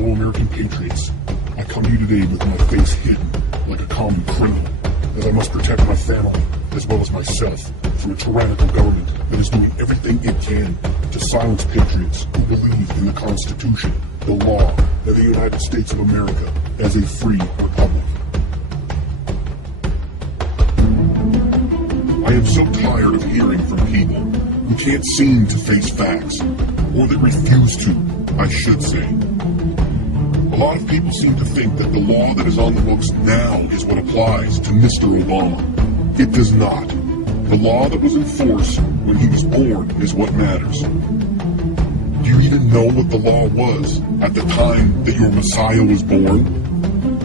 fellow American patriots, I come to you today with my face hidden like a common criminal, as I must protect my family, as well as myself, from a tyrannical government that is doing everything it can to silence patriots who believe in the Constitution, the law, and the United States of America as a free republic. I am so tired of hearing from people who can't seem to face facts, or that refuse to, I should say. A lot of people seem to think that the law that is on the books now is what applies to Mr. Obama. It does not. The law that was in force when he was born is what matters. Do you even know what the law was at the time that your Messiah was born?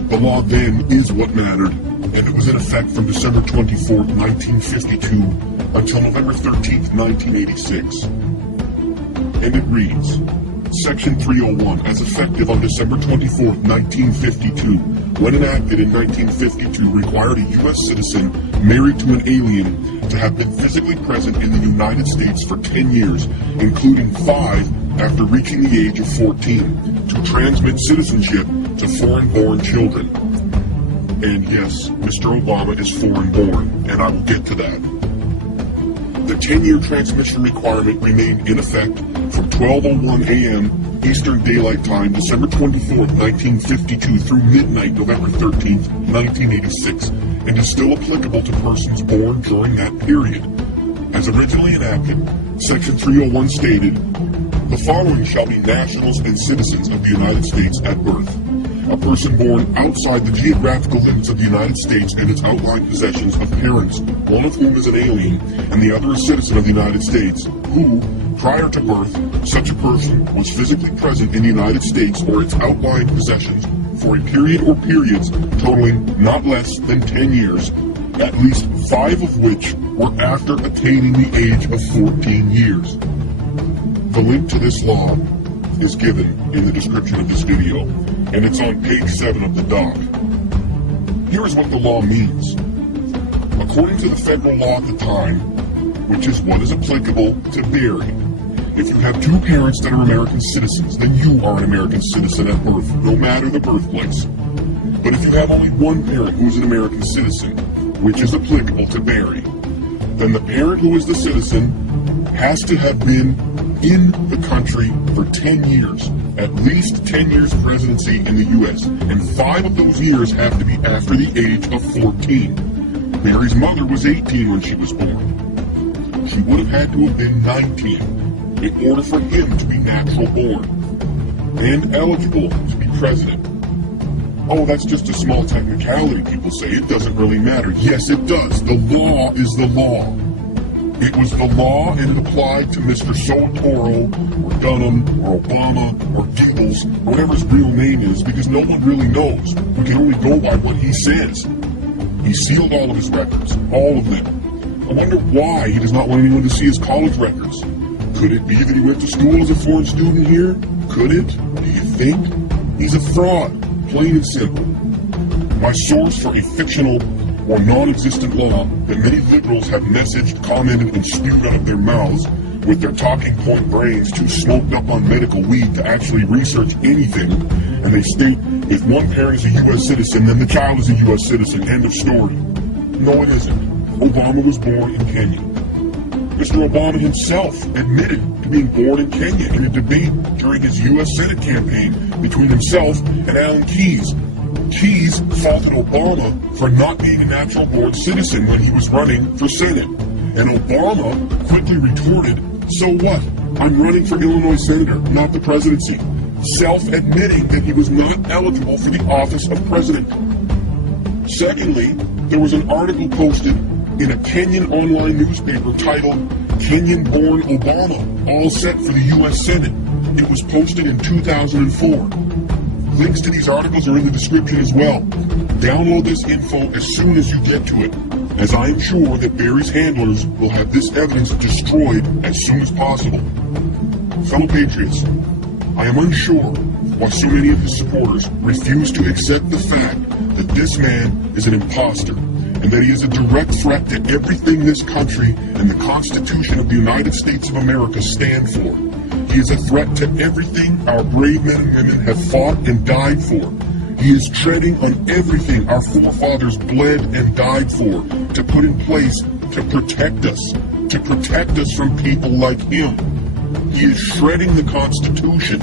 The law then is what mattered, and it was in effect from December 24th, 1952 until November 13th, 1986. And it reads, Section 301, as effective on December 24th, 1952, when enacted in 1952, required a U.S. citizen married to an alien to have been physically present in the United States for 10 years, including 5 after reaching the age of 14, to transmit citizenship to foreign-born children. And yes, Mr. Obama is foreign-born, and I will get to that. The 10-year transmission requirement remained in effect from 12:01 a.m. Eastern Daylight Time, December 24th, 1952 through midnight, November 13th, 1986, and is still applicable to persons born during that period. As originally enacted, Section 301 stated, "The following shall be nationals and citizens of the United States at birth. A person born outside the geographical limits of the United States and its outlying possessions of parents, one of whom is an alien and the other a citizen of the United States, who, prior to birth, such a person was physically present in the United States or its outlying possessions for a period or periods totaling not less than 10 years, at least 5 of which were after attaining the age of 14 years. The link to this law is given in the description of this video, and it's on page 7 of the doc. Here is what the law means. According to the federal law at the time, which is what is applicable to Barry, if you have 2 parents that are American citizens, then you are an American citizen at birth, no matter the birthplace. But if you have only 1 parent who is an American citizen, which is applicable to Barry, then the parent who is the citizen has to have been in the country for 10 years, at least 10 years of residency in the U.S., and 5 of those years have to be after the age of 14. Mary's mother was 18 when she was born. She would have had to have been 19 in order for him to be natural born and eligible to be president. Oh, that's just a small technicality, people say. It doesn't really matter. Yes, it does. The law is the law. It was the law, and it applied to Mr. Soetoro, or Dunham, or Obama, or Giggles, or whatever his real name is, because no one really knows. We can only go by what he says. He sealed all of his records, all of them. I wonder why he does not want anyone to see his college records. Could it be that he went to school as a foreign student here? Could it? Do you think? He's a fraud, plain and simple. My source for a fictional or non-existent law that many liberals have messaged, commented, and spewed out of their mouths with their talking point brains too smoked up on medical weed to actually research anything, and they state if one parent is a U.S. citizen, then the child is a U.S. citizen, end of story. No, it isn't. Obama was born in Kenya. Mr. Obama himself admitted to being born in Kenya in a debate during his U.S. Senate campaign between himself and Alan Keyes. Keyes faulted Obama for not being a natural-born citizen when he was running for Senate. And Obama quickly retorted, "So what? I'm running for Illinois senator, not the presidency," self-admitting that he was not eligible for the office of president. Secondly, there was an article posted in a Kenyan online newspaper titled Kenyan-born Obama, all set for the U.S. Senate. It was posted in 2004. Links to these articles are in the description as well. Download this info as soon as you get to it, as I am sure that Barry's handlers will have this evidence destroyed as soon as possible. Fellow patriots, I am unsure why so many of his supporters refuse to accept the fact that this man is an imposter, and that he is a direct threat to everything this country and the Constitution of the United States of America stand for. He is a threat to everything our brave men and women have fought and died for. He is treading on everything our forefathers bled and died for, to put in place to protect us from people like him. He is shredding the Constitution,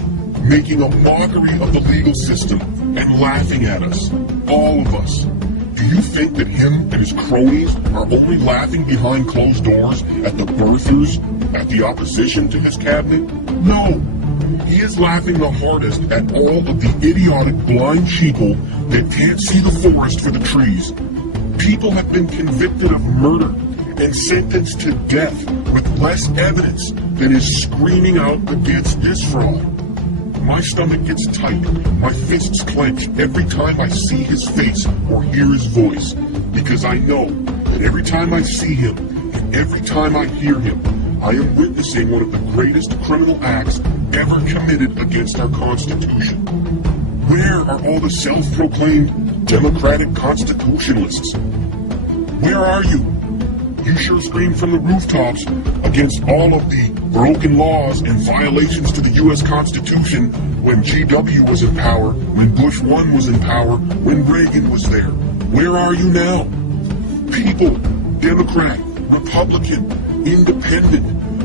making a mockery of the legal system, and laughing at us, all of us. Do you think that him and his cronies are only laughing behind closed doors at the birthers, at the opposition to his cabinet? No. He is laughing the hardest at all of the idiotic blind sheeple that can't see the forest for the trees. People have been convicted of murder and sentenced to death with less evidence than is screaming out against this fraud. My stomach gets tight, my fists clench every time I see his face or hear his voice, because I know that every time I see him and every time I hear him, I am witnessing one of the greatest criminal acts ever committed against our Constitution. Where are all the self-proclaimed democratic constitutionalists? Where are you? You sure screamed from the rooftops against all of the broken laws and violations to the U.S. Constitution when GW was in power, when Bush 1 was in power, when Reagan was there. Where are you now? People, Democrat, Republican, Independent,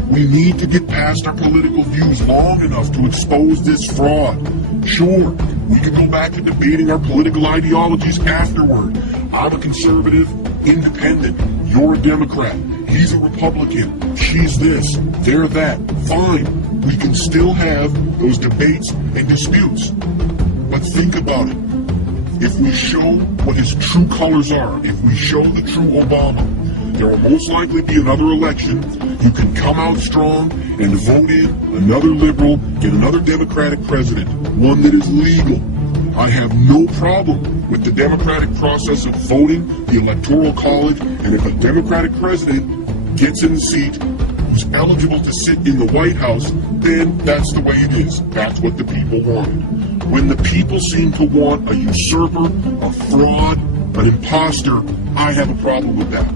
we need to get past our political views long enough to expose this fraud. Sure, we can go back to debating our political ideologies afterward. I'm a conservative, independent. You're a Democrat. He's a Republican. She's this. They're that. Fine. We can still have those debates and disputes. But think about it. If we show what his true colors are, if we show the true Obama, there will most likely be another election. You can come out strong and vote in another liberal, get another Democratic president, one that is legal. I have no problem with the democratic process of voting, the Electoral College, and if a Democratic president gets in the seat who's eligible to sit in the White House, then that's the way it is. That's what the people wanted. When the people seem to want a usurper, a fraud, an imposter, I have a problem with that.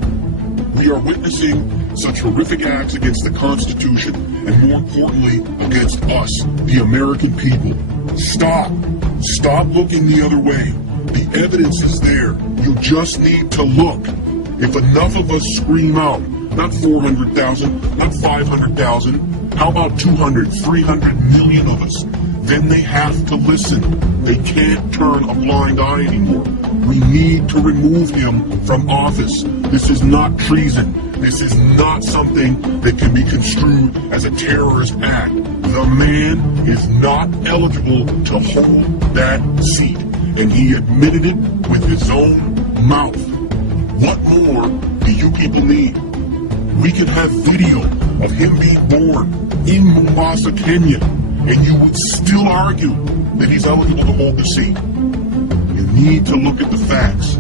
We are witnessing such horrific acts against the Constitution, and more importantly, against us, the American people. Stop. Stop looking the other way. The evidence is there. You just need to look. If enough of us scream out, not 400,000, not 500,000, how about 200, 300 million of us? Then they have to listen. They can't turn a blind eye anymore. We need to remove him from office. This is not treason. This is not something that can be construed as a terrorist act. The man is not eligible to hold that seat, and he admitted it with his own mouth. What more do you people need? We can have video of him being born in Mombasa, Kenya, and you would still argue that he's eligible to hold the seat. You need to look at the facts.